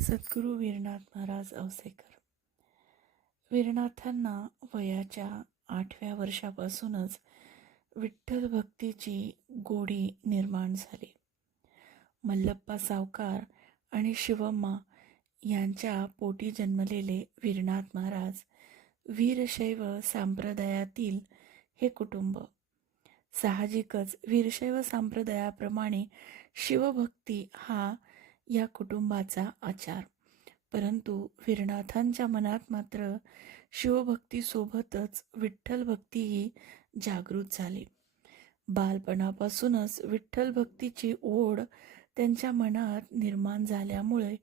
सद्गुरू वीरनाथ महाराज औसेकर. वीरनाथांना वयाच्या 8व्या वर्षापासूनच विठ्ठल भक्तीची गोडी निर्माण झाली. मल्लप्पा सावकार आणि शिवम्मा यांच्या पोटी जन्मलेले वीरनाथ महाराज वीरशैव संप्रदायातील हे कुटुंब. साहजिकच वीरशैव संप्रदायाप्रमाणे शिवभक्ती हा या कुटुंबाचा आचार. परंतु वीरनाथांच्या मनात मात्र शिवभक्तीसोबतच विठ्ठल भक्तीही जागृत झाली. बालपणापासूनच विठ्ठल भक्तीची ओढ त्यांच्या मनात निर्माण झाल्यामुळे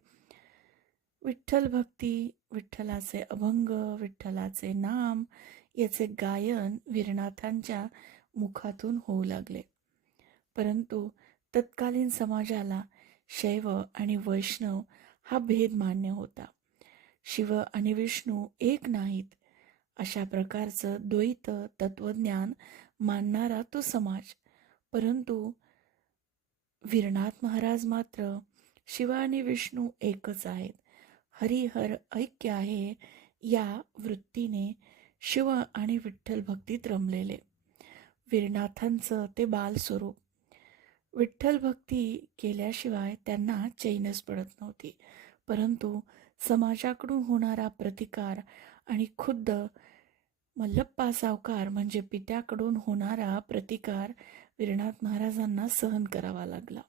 विठ्ठल भक्ती, विठ्ठलाचे अभंग, विठ्ठलाचे नाम याचे गायन वीरनाथांच्या मुखातून होऊ लागले. परंतु तत्कालीन समाजाला शैव आणि वैष्णव हा भेद मान्य होता. शिव आणि विष्णू एक नाहीत अशा प्रकारचं द्वैत तत्वज्ञान मानणारा तो समाज. परंतु वीरनाथ महाराज मात्र शिव आणि विष्णू एकच आहेत, हरिहर ऐक्य आहे या वृत्तीने शिव आणि विठ्ठल भक्तीत रमलेले. वीरनाथांचं ते बालस्वरूप. विठ्ठल भक्ती केल्याशिवाय त्यांना चैनच पडत नव्हती. परंतु समाजाकडून होणारा प्रतिकार आणि खुद्द मल्लप्पा सावकार म्हणजे पित्याकडून होणारा प्रतिकार वीरनाथ महाराजांना सहन करावा लागला.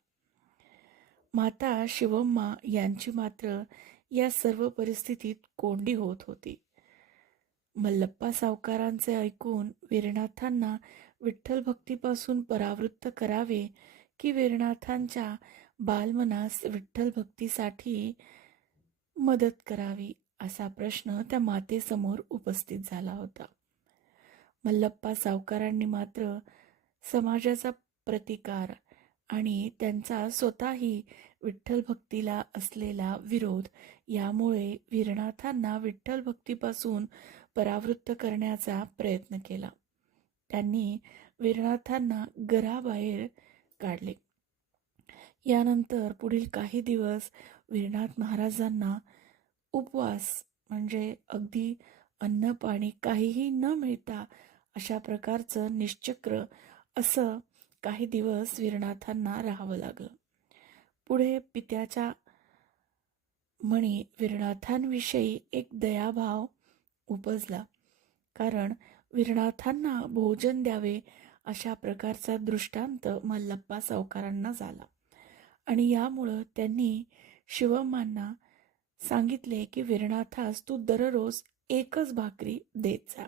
माता शिवम्मा यांची मात्र या सर्व परिस्थितीत कोंडी होत होती. मल्लप्पा सावकारांचे ऐकून वीरनाथांना विठ्ठल भक्तीपासून परावृत्त करावे की वीरनाथांच्या बालमनास विठ्ठल भक्तीसाठी मदत करावी असा प्रश्न त्या मातेसमोर उपस्थित झाला होता. मल्लप्पा सावकारांनी मात्र समाजाचा प्रतिकार आणि त्यांचा स्वतःही विठ्ठल भक्तीला असलेला विरोध यामुळे वीरनाथांना विठ्ठल भक्तीपासून परावृत्त करण्याचा प्रयत्न केला. त्यांनी वीरनाथांना घराबाहेर काढले. यानंतर पुढील काही दिवस वीरनाथ महाराजांना उपवास म्हणजे अगदी अन्न पाणी काहीही न मिळता अशा प्रकारचं निश्चक्र असं काही दिवस वीरनाथांना राहावं लागलं. पुढे पित्याच्या मनी वीरनाथांविषयी एक दयाभाव उपजला, कारण वीरनाथांना भोजन द्यावे अशा प्रकारचा दृष्टांत मल्लप्पा सावकारांना झाला आणि यामुळं त्यांनी शिवम्मांना सांगितले की वीरनाथास तू दररोज एकच भाकरी देत जा.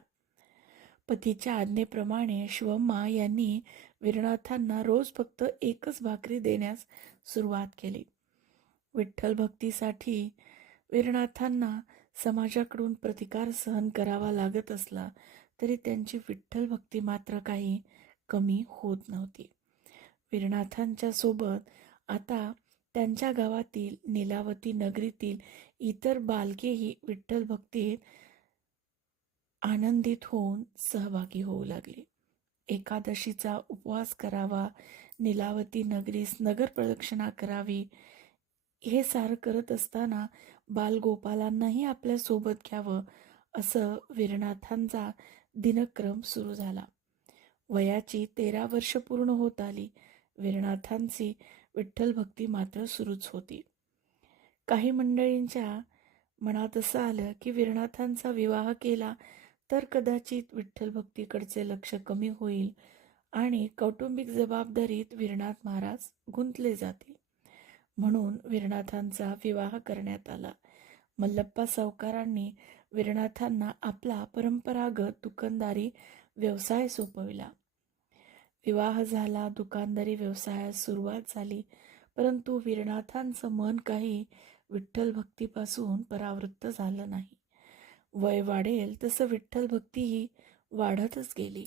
पतीच्या आज्ञेप्रमाणे शिवम्मा यांनी वीरनाथांना रोज फक्त एकच भाकरी देण्यास सुरुवात केली. विठ्ठल भक्तीसाठी वीरनाथांना समाजाकडून प्रतिकार सहन करावा लागत असला तरी त्यांची विठ्ठल भक्ती मात्र काही कमी होत नव्हती. वीरनाथांच्या सोबत आता त्यांच्या गावातील नीलावती नगरीतील इतर बालकेही विठ्ठल भक्तीत आनंदित होऊन सहभागी होऊ लागले. एकादशीचा उपवास करावा, नीलावती नगरीस नगर प्रदक्षिणा करावी, हे सारं करत असताना बालगोपालांनाही आपल्या सोबत घ्यावं असं वीरनाथांचा दिनक्रम सुरू झाला. वयाची 13 वर्ष पूर्ण होत आली. वीरनाथांची विठ्ठल भक्ती मात्र सुरूच होती. काही मंडळींच्या मनात असं आलं की वीरनाथांचा विवाह केला तर कदाचित विठ्ठल भक्तीकडचे लक्ष कमी होईल आणि कौटुंबिक जबाबदारीत वीरनाथ महाराज गुंतले जातील. म्हणून वीरनाथांचा विवाह करण्यात आला. मल्लप्पा सावकारांनी वीरनाथांना आपला परंपरागत दुकानदारी व्यवसाय सोपविला. विवाह झाला, दुकानदारी व्यवसायास सुरुवात झाली. परंतु वीरनाथांचं मन काही विठ्ठल भक्तीपासून परावृत्त झालं नाही. वय वाढेल तसं विठ्ठल भक्तीही वाढतच गेली.